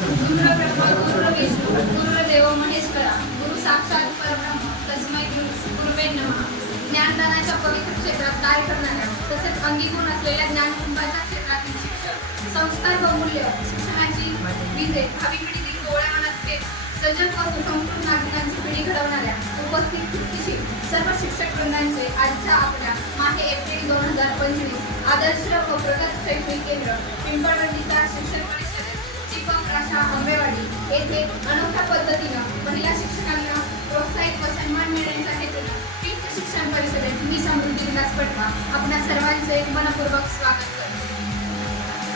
गुरुर्ब्रह्मा गुरुर्विष्णू गुरुर्देव महेश्वरा गुरु साक्षात परब्रह्म तस्मै गुरु गुरुवे नमः ज्ञानदानाच्या पवित्र क्षेत्रात कार्य करणाऱ्या तसेच अंगीकून असलेल्या ज्ञानकुंभाच्या क्षेत्रातील शिक्षक संस्कार व मूल्य शिक्षणाची बीजे भावी पिढीतील डोळ्या मनात ते सजग व सुसंस्कृत नागरिकांची पिढी घडवणाऱ्या उपस्थित सर्व शिक्षक वृंदांचे आजच्या आपल्या माहे एप्रिल दोन हजार पंचवीस आदर्श व प्रगत शैक्षणिक केंद्र पिंपळवंडीच्या शिक्षण परिषदेत चिपक आंबेवाडी येथे अनोख्या पद्धतीनं महिला शिक्षकांना प्रोत्साहित व सन्मान मिळण्याच्या हेतूनं पिंक शिक्षण परिषदेत मी समृद्धी विलास पटवा आपल्या सर्वांचे मनपूर्वक स्वागत करते.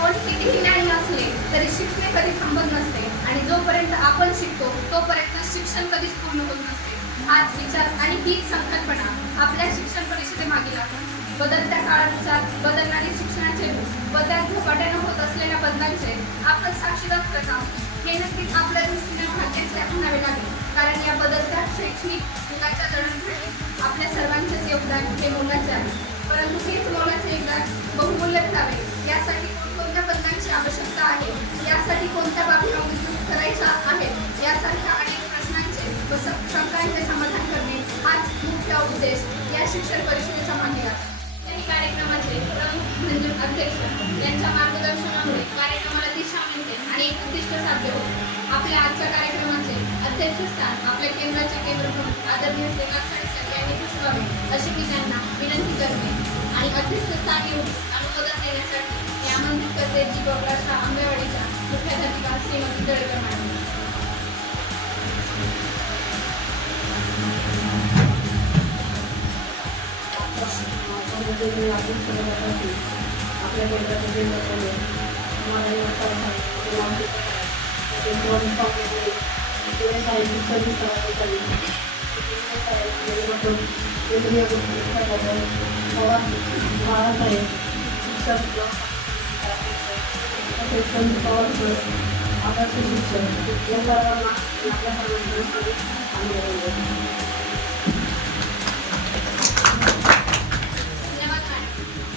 कोण कितीही ज्ञानी असले तरी शिकणे कधी थांबत नसते आणि जोपर्यंत आपण शिकतो तोपर्यंत शिक्षण कधीच पूर्ण होत नसते. हाच विचार आणि हीच संकल्पना आपल्या शिक्षण परिषदेमागील आपण बदलत्या काळानुसार बदलणारे शिक्षणाचे बदल झपाट्यानं होत असलेल्या बदलांचे आपण साक्षीदार करत आहोत. हे नक्कीच आपल्या दृष्टीने भाग्याचे म्हणावे लागेल. कारण या बदलत्या शैक्षणिक युगाच्या जडणघडणीत आपल्या सर्वांचेच योगदान हे मोलाचे आहे. परंतु हेच मोलाचे योगदान बहुमूल्य ठरावे. यासाठी कोणत्या बदलांची आवश्यकता आहे? यासाठी कोणत्या बाबी अवलंबून करायच्या आहेत? यासारख्या अनेक प्रश्नांचे व शंकांचे समाधान करणे हाच मुख्य उद्देश या शिक्षण परिषदेचा मान्य आहे कार्यक्रमाचे प्रमुख म्हणजे अध्यक्ष यांच्या मार्गदर्शनामुळे कार्यक्रमाला दिशा मिळते आणि एक उद्दिष्ट साध्य होते. आपल्या आजच्या कार्यक्रमाचे अध्यक्षस्थान आपल्या केंद्राचे केंद्रप्रमुख आदरणीय श्रीकांत साळी सर यांनी अशी मी त्यांना विनंती करते. आणि अध्यक्षस्थानी येऊन अनुमोदन देण्यासाठी मी आमंत्रित करते जी गोपाळशा आंबेवाडीच्या मुख्याध्यापिका श्रीमती दळेकर मॅडम. आपल्या केंद्राचे केंद्र प्रमुख मराठी साहित्यिक सर्विस करावी केंद्रीय बाळासाहेब शिक्षक तसेच संत पवार सर आदर्श या सर्वांना आपल्या सर्वांना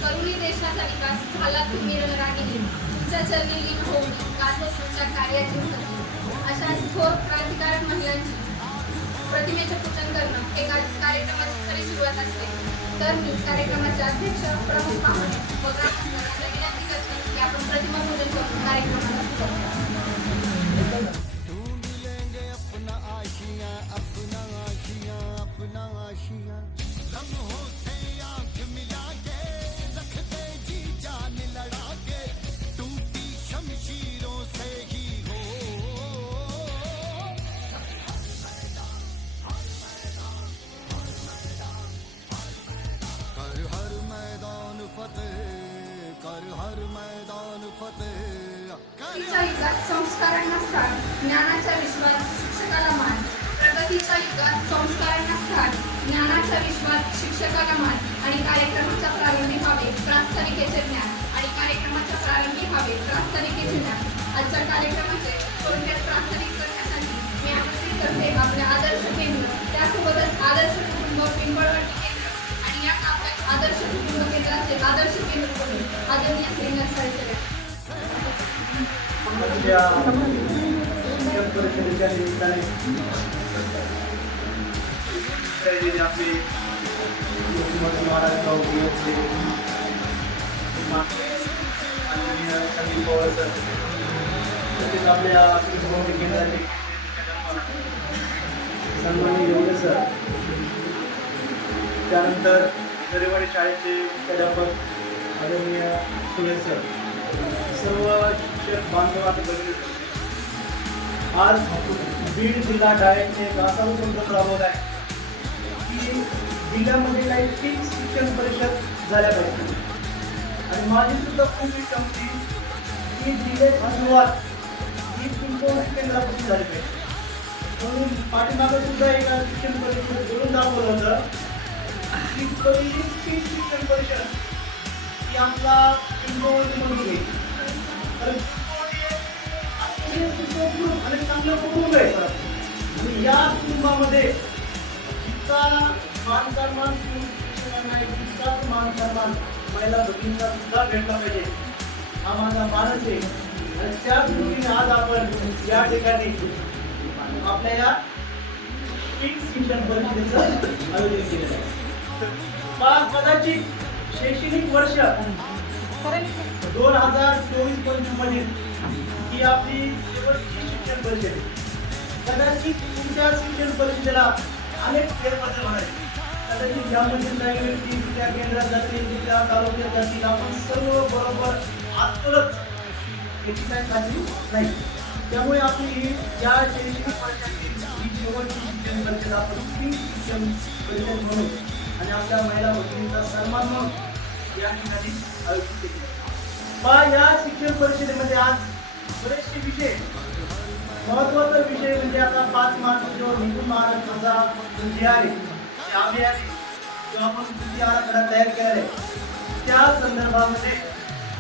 करुणी देशाचा विकास झाला तुम्ही रणरागिनी तुमच्या चरणी लीन होऊन गातो तुमच्या कार्याची अशा थोर क्रांतिकारक महिलांची प्रतिमेचे पूजन करणं हे कार्यक्रमाची खरी सुरुवात असते. तर मी कार्यक्रमाचे अध्यक्ष प्रमुख पाहुणे व ग्रामस्थांना विनंती करते की आपण प्रतिमा पूजन करून कार्यक्रमाला सुरुवात प्रगतीच्या युगात संस्कारांना स्थान ज्ञानाच्या विश्वात शिक्षकाला मान. प्रगतीच्या युगात संस्कारांना स्थान ज्ञानाच्या विश्वात शिक्षकाला मान. आणि कार्यक्रमाच्या प्रारंभी व्हावे प्रास्ताविकेचे ज्ञान. आणि कार्यक्रमाच्या प्रारंभी व्हावे प्रास्ताविकेचे ज्ञान. आजच्या कार्यक्रमाचे थोडक्यात प्रास्ताविक करण्यासाठी मी आमंत्रित करते आपले आदर्श केंद्र. त्यासोबतच आदर्श कुटुंब पिंपळवटी केंद्र. आणि या काव्यात आदर्श कुटुंब केंद्राचे आदर्श केंद्र म्हणून आदरणीय श्रीनाथ साळीसर आपल्या शिक्षण परिषदेच्या निमित्ताने आपले महाराज भाऊ संदीप पवार सर तसेच आपल्या केंद्राचे सन्माननीय योगेश सर त्यानंतर दरेवाडी शाळेचे मुख्याध्यापक आदरणीय सुरेश सर। सर्व शिक्षक बांधवांकडे बघितले आज बीड जिल्हा डायटने एक असा उपक्रम राबवत आहे. की जिल्ह्यामध्ये काही तीन शिक्षण परिषद झाल्या पाहिजे. आणि माझी सुद्धा खूप इच्छा होती की जिल्ह्यात अनुवाद ही पिंपवणी केंद्रापासून झाली पाहिजे. म्हणून पाठीमागे सुद्धा एका शिक्षण परिषद घेऊन दाखवलं होतं की पहिली तीन शिक्षण परिषद ही आपला आणि चांगलं कुटुंब आहे आणि या कुटुंबामध्ये इतका मान सन्मान इतकाच मान सन्मान महिला भगिनींना सुद्धा भेटला पाहिजे हा माझा मानस आहे आणि त्याच दृष्टीने आज आपण या ठिकाणी आपल्या या शिक्षण परिषदेचं आयोजन केलेलं आहे कदाचित शैक्षणिक वर्ष दोन हजार चोवीस पंचवीसमध्ये ही आपली शेवटची शिक्षण परिषद आहे कदाचित तुमच्या शिक्षण परिषदेला अनेक फेरबदल होणार आहेत. कदाचित यामधील काही व्यक्ती त्या केंद्रात जातील त्या तालुक्यात जातील आपण सर्व बरोबर आजकालच याची काही नाही त्यामुळे आपली ही या शैक्षणिक वर्षातील ही शेवटची शिक्षण परिषद आपण ती शिक्षण परिषद म्हणून आणि आपल्या महिला भगिनींचा सन्मान म्हणून या ठिकाणी आयोजित केली पहा या शिक्षण परिषदेमध्ये आज बरेचसे विषय महत्त्वाचा विषय म्हणजे आता पाच मार्च जो हिंदू महाराष्ट्राचा जे आहे आम्ही जो आपण कृती आराखडा तयार केला आहे त्या संदर्भामध्ये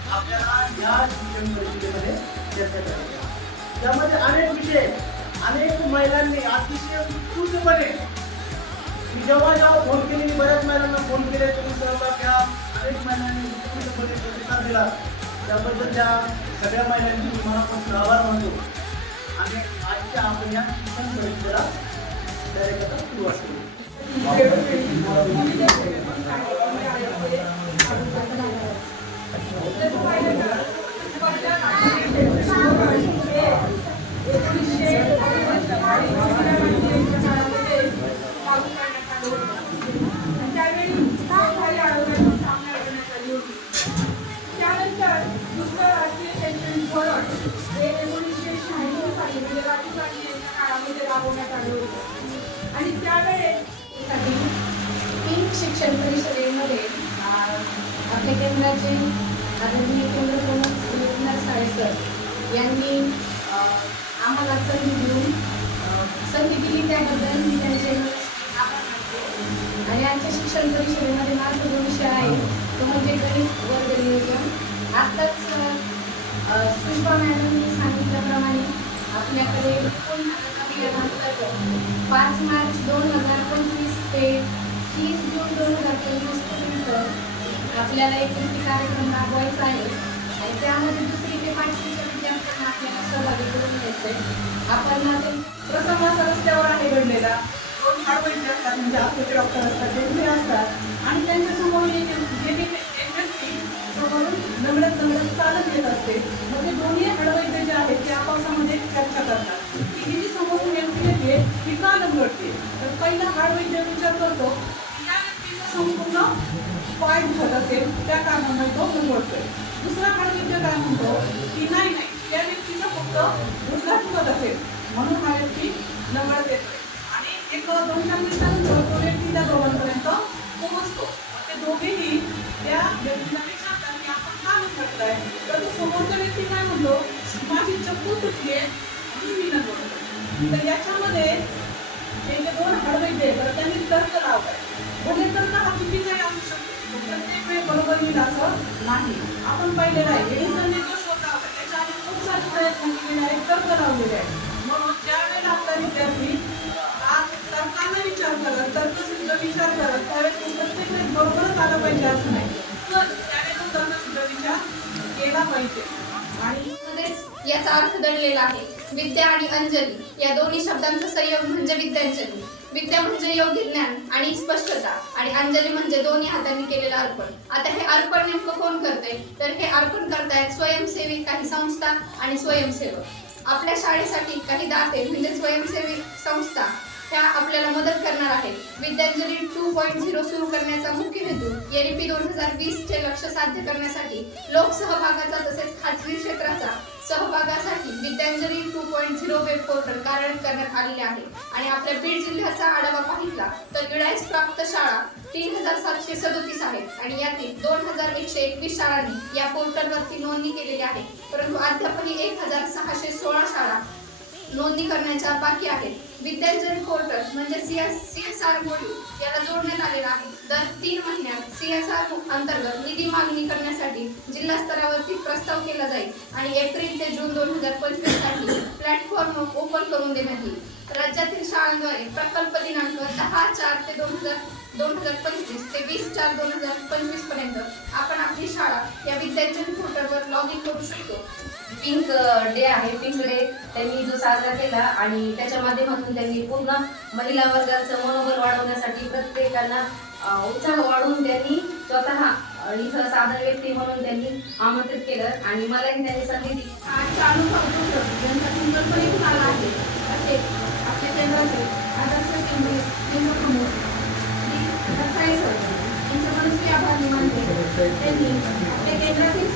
आपल्याला या शिक्षण परिषदेमध्ये चर्चा करायची त्यामध्ये अनेक विषय अनेक महिलांनी अतिशय उत्स्फूर्तपणे मी जेव्हा जेव्हा फोन केले मी बऱ्याच महिलांना फोन केले तुम्ही सहभाग घ्या अनेक महिलांनी उत्स्फूर्तपणे प्रतिसाद दिला त्याबद्दल त्या सगळ्या महिलांची मी मनापासून आभार मानतो आणि आजच्या आपण या शिक्षण परिषदेला कार्यक्रम सुरुवात करू. एकोणीसशे आपल्या केंद्राचे आदरणीय केंद्र प्रमुख श्री एकनाथ साळे सर यांनी आम्हाला संधी देऊन संधी दिली. त्याबद्दल मी त्यांचे आभार आणि आमच्या शिक्षण परिषदेमध्ये माझा जो विषय आहे तो म्हणजे गणित वर्ग नियोजन आत्ताच सुषमा मॅडमनी सांगितल्याप्रमाणे आपल्याकडे पाच मार्च दोन हजार पंचवीस ते तीस जून दोन हजार पंचवीसपर्यंत आपल्याला एक कार्यक्रम राबवायचा आहे. आणि त्यामध्ये दुसरी ते पाचवीच्या विद्यार्थ्यांना आपल्याला सहभागी करून घ्यायचं आहे आपण ना ते प्रथम असा रस्त्यावर आहे घडलेला. दोन हाडवैद्य असतात म्हणजे आपले डॉक्टर असतात ते उभे असतात. आणि त्यांच्यासमोर एक एक एक व्यक्ती समोरून लंगडत लंगडत चालत येत असते. मग ते दोन्ही हाडवैद्य जे आहेत ते आपापसामध्ये चर्चा करतात. की ही जी समोरून व्यक्ती येते ती का लंगडते तर पहिला हाडवैद्य विचार करतो संपूर्ण पाय झालं असेल त्या कारणामुळे तो लंगडतोय दुसरा हाडवैद्य काय म्हणतो? की नाही नाही त्या व्यक्तीचं फक्त उजला दुखत असेल म्हणून हा व्यक्ती लंगडत येतोय आणि एक दोन चार मिनिटानंतर तो व्यक्ती त्या दोघांपर्यंत पोहोचतो. ते दोघेही त्या व्यक्तीला विचारतात की आपण का लंगडताय तर तो समोरचा व्यक्ती काय म्हणतो? माझी चक्कू तुटली आहे म्हणून मी लंगडतो तर याच्यामध्ये त्यांचे दोन हडवैद्य तर त्यांनी तर्क लावलाय. भले तर्क हा चुकीचाही असू शकतो. प्रत्येक वेळ बरोबर येईल असं नाही. आपण पाहिलेलं आहे. एडिसनने जो शोध लावला त्याच्या आधी खूप सारे प्रयत्न केलेले आहेत तर्क लावलेले आहेत. म्हणून ज्यावेळेला आपला विद्यार्थी हा तर्कांना विचार करत तर्कसिद्ध विचार करत त्यावेळेस प्रत्येक वेळेस बरोबरच आलं पाहिजे असं नाही. तर केला पाहिजे आणि याचा अर्थ दडलेला आहे. विद्या आणि अंजली या दोन्ही शब्दांचा संयोग म्हणजे विद्यांजली. विद्या म्हणजे योग्य ज्ञान आणि स्पष्टता आणि अंजली म्हणजे दोन्ही हातांनी केलेलं अर्पण. आता हे अर्पण नेमकं कोण करते तर हे अर्पण करतायत स्वयंसेवी काही संस्था आणि स्वयंसेवक. आपल्या शाळेसाठी काही दाते म्हणजे स्वयंसेवी संस्था त्या आपल्याला मदत करणार आहेत. विद्यांजली टू पॉईंट झिरो सुरू करण्याचा मुख्य हेतू एनपी दोन हजार वीसचे लक्ष साध्य करण्यासाठी लोकसहभागाचा तसेच खाजगी क्षेत्राचा सहभागासाठी Vidyanjali two point zero web portal कार्यान्वित करण्यात आलेले आहे. आणि आपल्या बीड जिल्ह्याचा आढावा पाहिला तर इडायस प्राप्त शाळा तीन हजार सातशे सदोतीस आहेत आणि यातील दोन हजार एकशे एकवीस शाळांनी या पोर्टलवरती नोंदणी केलेली आहे. परंतु अद्यापही एक हजार सहाशे सोळा शाळा नोंदणी करण्याच्या बाकी आहेत. विद्यांजली रिपोर्टर म्हणजे C S C S R module याला जोडण्यात आलेला आहे. दर तीन महिन्यात सी एस आर अंतर्गत निधी मागणी करण्यासाठी जिल्हा स्तरावरती प्रस्ताव केला जाईल आणि एप्रिल ते जून दोन हजार पंचवीससाठी प्लॅटफॉर्म ओपन करून देण्यात येईल. राज्यातील शाळांद्वारे प्रकल्प दिनांक दहा चार ते दोन हजार दोन हजार पंचवीस ते वीस चार दोन हजार पंचवीसपर्यंत आपण आपली शाळा या विद्यार्थ्यांच्या पोर्टलवर लॉग इन करू शकतो. पिंक डे uh, आहे पिंक डे त्यांनी जो साजरा केला आणि त्याच्या माध्यमातून त्यांनी पूर्ण महिला वर्गाचं मनोबल वाढवण्यासाठी प्रत्येकांना uh, उत्साह वाढवून त्यांनी स्वतः uh, इथं सादर व्यक्ती म्हणून त्यांनी आमंत्रित केलं. आणि मलाही त्यांनी संधी दिली. हा चालू ज्यांचा यांचा संकल्पनेतून आला आहे असे आपल्या केंद्राचे आदर्श केंद्रीय केंद्र प्रमुख श्री रसाई सर यांच्या मनस्वी आभार मी त्यांनी आपल्या केंद्रातील